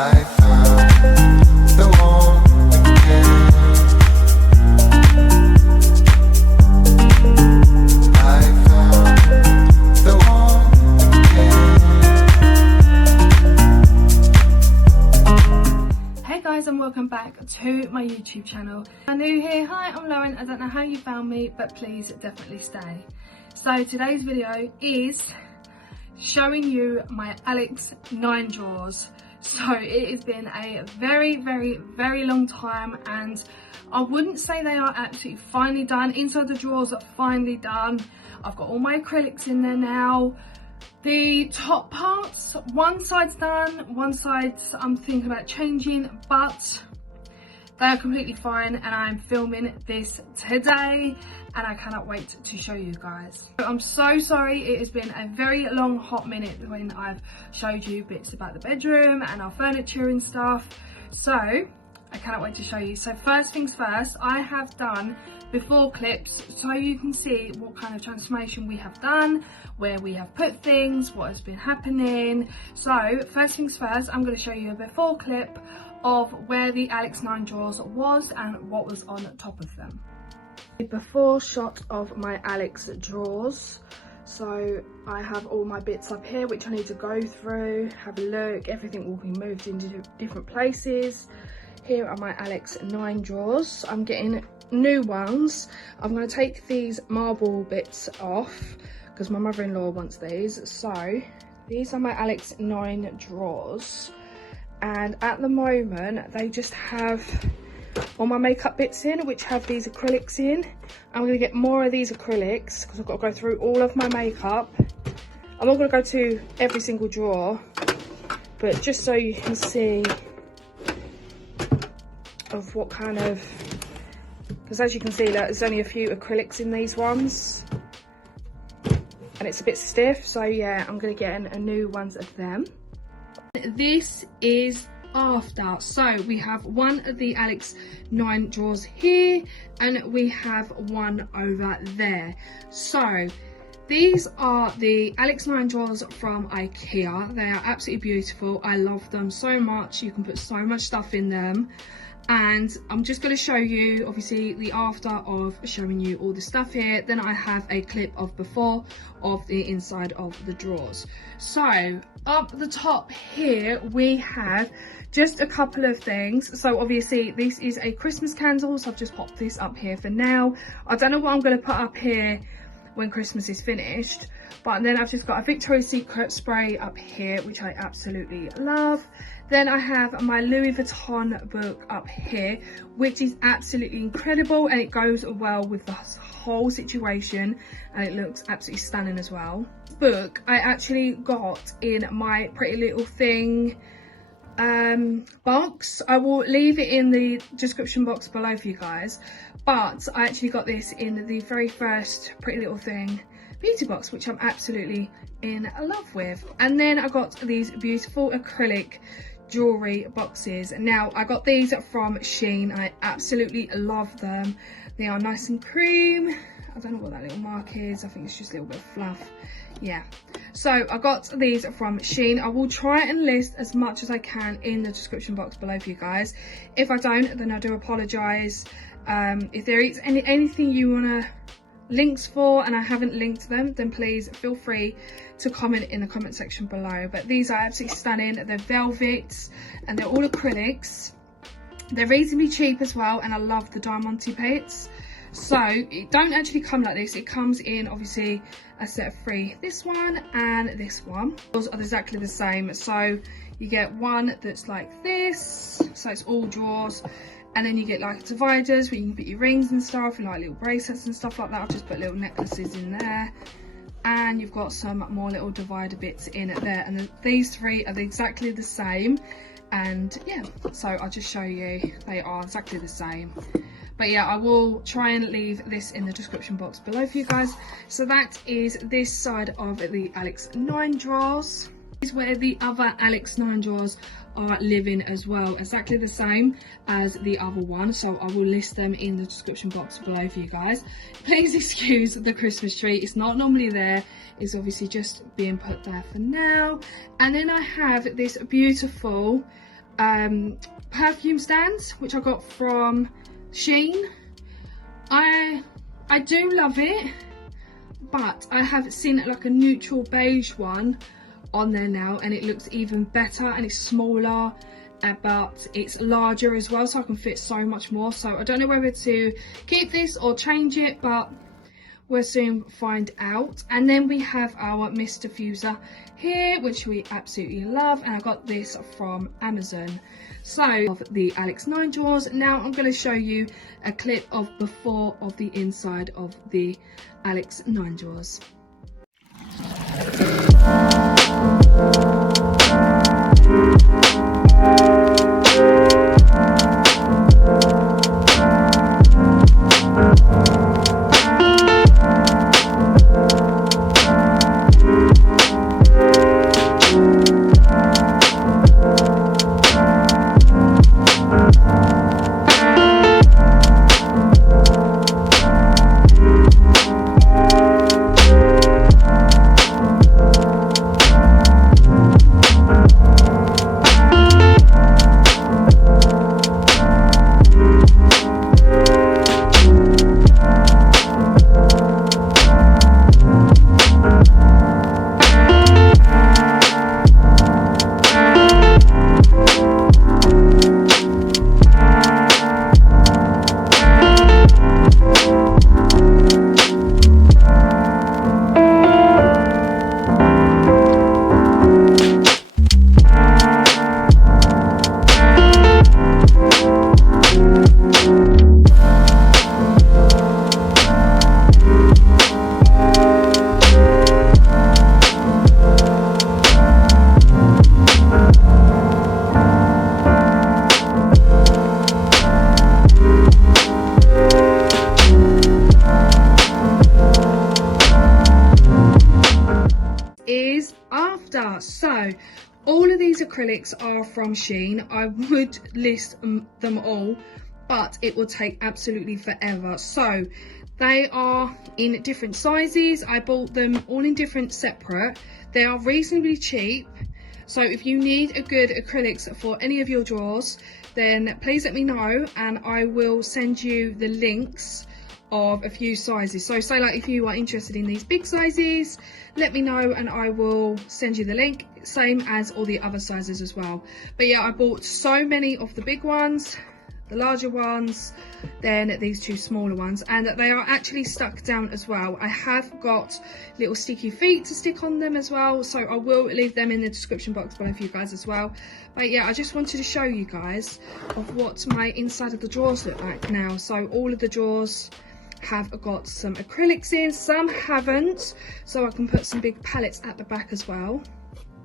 I found the one again. I found the one again. Hey guys, and welcome back to my YouTube channel. If you're new here, hi, I'm Lauren. I don't know how you found me, but please definitely stay. So today's video is showing you my ACRYLICS 9 drawers. So it has been a very long time, and I wouldn't say they are absolutely finally done. Inside the drawers are finally done. I've got all my acrylics in there now. The top parts, one side's done, one side I'm thinking about changing, but they are completely fine, and I'm filming this today and I cannot wait to show you guys. I'm so sorry, it has been a very long hot minute when I've showed you bits about the bedroom and our furniture and stuff, so I cannot wait to show you. So first things first, I have done before clips so you can see what kind of transformation we have done, where we have put things, what has been happening. So first things first, I'm going to show you a before clip of where the ACRYLICS 9 drawers was and what was on top of them. The before shot of my ACRYLICS drawers. So I have all my bits up here which I need to go through, have a look, everything will be moved into different places. Here are my ACRYLICS 9 drawers. I'm getting new ones. I'm going to take these marble bits off because my mother-in-law wants these. So these are my ACRYLICS 9 drawers, and at the moment they just have all my makeup bits in which have these acrylics in. I'm going to get more of these acrylics because I've got to go through all of my makeup. I'm not going to go to every single drawer, but just so you can see of what kind of, because as you can see there's only a few acrylics in these ones and it's a bit stiff, so yeah, I'm going to get a new ones of them. This is after, so we have one of the ACRYLICS 9 drawers here and we have one over there. So these are the ACRYLICS 9 drawers from IKEA. They are absolutely beautiful. I love them so much. You can put so much stuff in them. And I'm just going to show you obviously the after of showing you all the stuff here. Then I have a clip of before of the inside of the drawers. So up the top here we have just a couple of things. So obviously this is a Christmas candle, so I've just popped this up here for now. I don't know what I'm going to put up here when Christmas is finished, but then I've just got a Victoria's Secret spray up here which I absolutely love. Then I have my Louis Vuitton book up here, which is absolutely incredible and it goes well with the whole situation and it looks absolutely stunning as well. This book I actually got in my Pretty Little Thing box. I will leave it in the description box below for you guys, but I actually got this in the very first Pretty Little Thing beauty box, which I'm absolutely in love with. And then I got these beautiful acrylic jewelry boxes. Now I got these from SHEIN. I absolutely love them. They are nice and cream. I don't know what that little mark is. I think it's just a little bit of fluff. Yeah, so I got these from SHEIN. I will try and list as much as I can in the description box below for you guys. If I don't, then I do apologize. If there is anything you want to links for and I haven't linked them, then please feel free to comment in the comment section below. But these are absolutely stunning. They're velvets and they're all acrylics. They're reasonably cheap as well, and I love the diamante bits. So it don't actually come like this. It comes in obviously a set of 3, this one and this one. Those are exactly the same. So you get one that's like this, so it's all drawers. And then you get like dividers where you can put your rings and stuff, and like little bracelets and stuff like that. I've just put little necklaces in there. And you've got some more little divider bits in it there. And these 3 are exactly the same. And yeah, so I'll just show you, they are exactly the same. But yeah, I will try and leave this in the description box below for you guys. So that is this side of the ACRYLICS 9 drawers. This is where the other ACRYLICS 9 drawers are living as well, exactly the same as the other one. So I will list them in the description box below for you guys. Please excuse the Christmas tree, it's not normally there, it's obviously just being put there for now. And then I have this beautiful perfume stands, which I got from SHEIN. I do love it, but I have seen like a neutral beige one on there now, and it looks even better, and it's smaller, but it's larger as well, so I can fit so much more. So I don't know whether to keep this or change it, but we'll soon find out. And then we have our mist diffuser here, which we absolutely love, and I got this from Amazon. So of the ACRYLICS 9 drawers. Now I'm going to show you a clip of before of the inside of the ACRYLICS 9 drawers. So all of these acrylics are from SHEIN. I would list them all, but it will take absolutely forever. So they are in different sizes. I bought them all in different separate. They are reasonably cheap. So if you need a good acrylics for any of your drawers, then please let me know, and I will send you the links of a few sizes. So say like if you are interested in these big sizes, let me know and I will send you the link, same as all the other sizes as well. But yeah, I bought so many of the big ones, the larger ones, then these two smaller ones, and they are actually stuck down as well. I have got little sticky feet to stick on them as well, so I will leave them in the description box below for you guys as well. But yeah, I just wanted to show you guys of what my inside of the drawers look like now. So all of the drawers have got some acrylics in, some haven't, so I can put some big palettes at the back as well.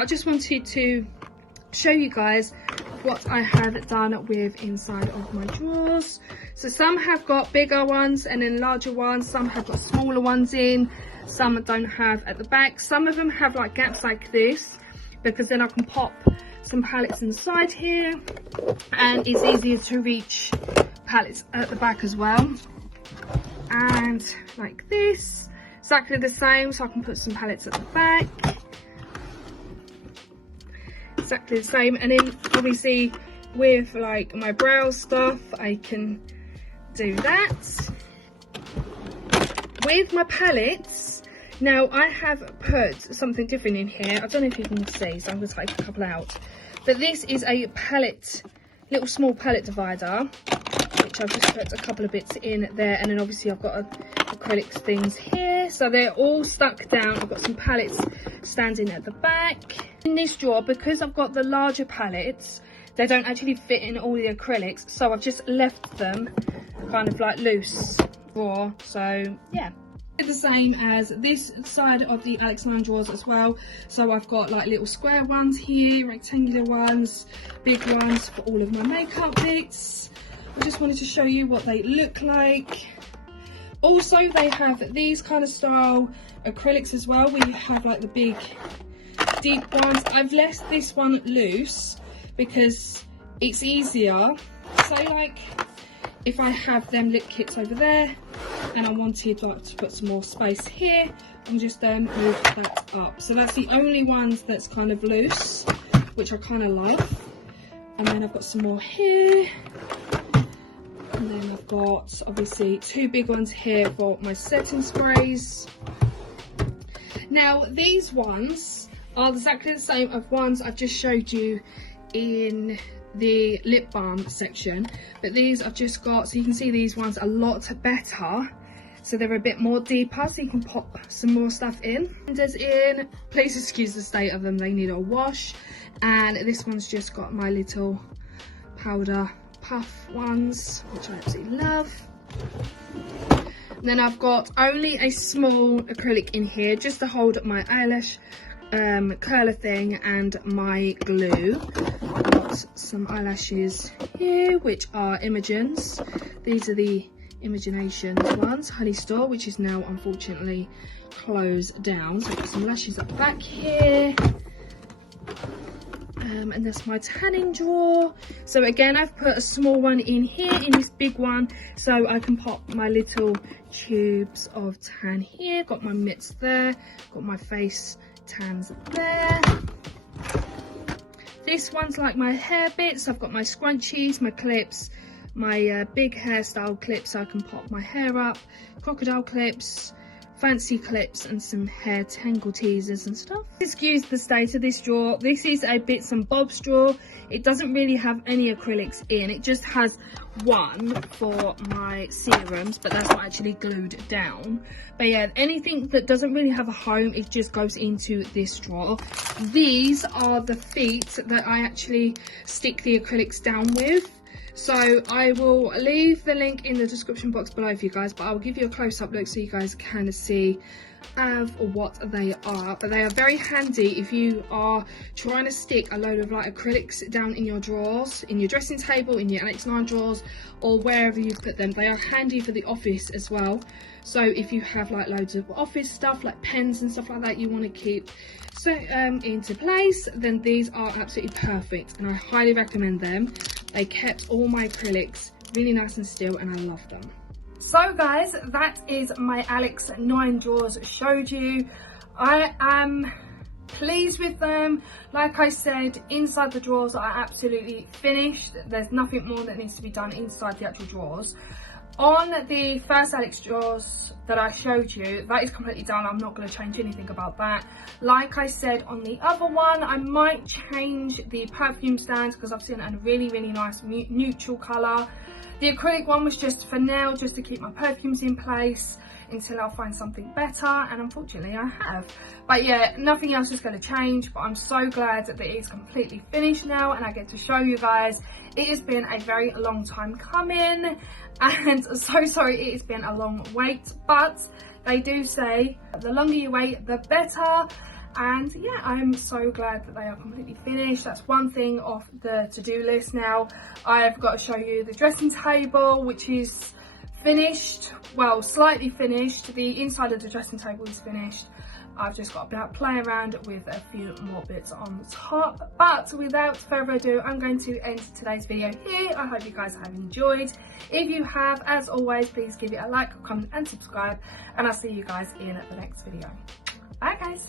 I just wanted to show you guys what I have done with inside of my drawers. So some have got bigger ones and then larger ones, some have got smaller ones in, some don't have at the back. Some of them have like gaps like this, because then I can pop some palettes inside here, and it's easier to reach palettes at the back as well. And like this, exactly the same, so I can put some palettes at the back, exactly the same. And then obviously with like my brow stuff, I can do that. With my palettes, now I have put something different in here. I don't know if you can see, so I'm going to take a couple out. But this is a palette, little small palette divider, which I've just put a couple of bits in there, and then obviously I've got acrylics things here, so they're all stuck down. I've got some palettes standing at the back. In this drawer, because I've got the larger palettes, they don't actually fit in all the acrylics, so I've just left them kind of like loose drawer. So yeah, the same as this side of the ACRYLICS 9 drawers as well. So I've got like little square ones here, rectangular ones, big ones for all of my makeup bits. I just wanted to show you what they look like. Also, they have these kind of style acrylics as well. We have like the big deep ones. I've left this one loose because it's easier. So like if I have them lip kits over there and I wanted like to put some more space here, and just move that up. So that's the only ones that's kind of loose, which I kind of like. And then I've got some more here. And then I've got obviously 2 big ones here for my setting sprays. Now these ones are exactly the same as ones I've just showed you in the lip balm section, but these I've just got, so you can see these ones are a lot better, so they're a bit more deeper, so you can pop some more stuff in. And as in, please excuse the state of them, they need a wash. And this one's just got my little powder puff ones, which I absolutely love. And then I've got only a small acrylic in here just to hold my eyelash curler thing and my glue. I've got some eyelashes here, which are Imogen's. These are the Imaginations ones, Honey Store, which is now unfortunately closed down. So I've got some lashes up back here. And that's my tanning drawer. So again, I've put a small one in here in this big one, so I can pop my little tubes of tan here. Got my mitts there, got my face tans there. This one's like my hair bits. I've got my scrunchies, my clips, my big hairstyle clips so I can pop my hair up, crocodile clips, fancy clips, and some hair tangle teasers and stuff. Excuse the state of this drawer. This is a bits and bobs drawer. It doesn't really have any acrylics in. It just has one for my serums, but that's not actually glued down. But yeah, anything that doesn't really have a home, it just goes into this drawer. These are the feet that I actually stick the acrylics down with. So I will leave the link in the description box below for you guys, but I'll give you a close-up look so you guys can see what they are. But they are very handy if you are trying to stick a load of like acrylics down in your drawers, in your dressing table, in your Annex 9 drawers, or wherever you put them. They are handy for the office as well. So if you have like loads of office stuff like pens and stuff like that you want to keep so into place, then these are absolutely perfect and I highly recommend them. They kept all my acrylics really nice and still and I love them. So guys, that is my Alex 9 drawers showed you. I am pleased with them. Like I said, inside the drawers are absolutely finished. There's nothing more that needs to be done inside the actual drawers. On the first Alex drawers that I showed you, that is completely done. I'm not going to change anything about that. Like I said on the other one, I might change the perfume stand because I've seen a really, really nice neutral colour. The acrylic one was just for now, just to keep my perfumes in place until I'll find something better, and unfortunately I have. But yeah, nothing else is going to change, but I'm so glad that it is completely finished now and I get to show you guys. It has been a very long time coming and so sorry it has been a long wait, but they do say the longer you wait the better. And yeah, I'm so glad that they are completely finished. That's one thing off the to-do list now. I've got to show you the dressing table, which is finished, well, slightly finished. The inside of the dressing table is finished. I've just got to play around with a few more bits on top. But without further ado, I'm going to end today's video here. I hope you guys have enjoyed. If you have, as always, please give it a like, comment and subscribe. And I'll see you guys in the next video. Bye guys.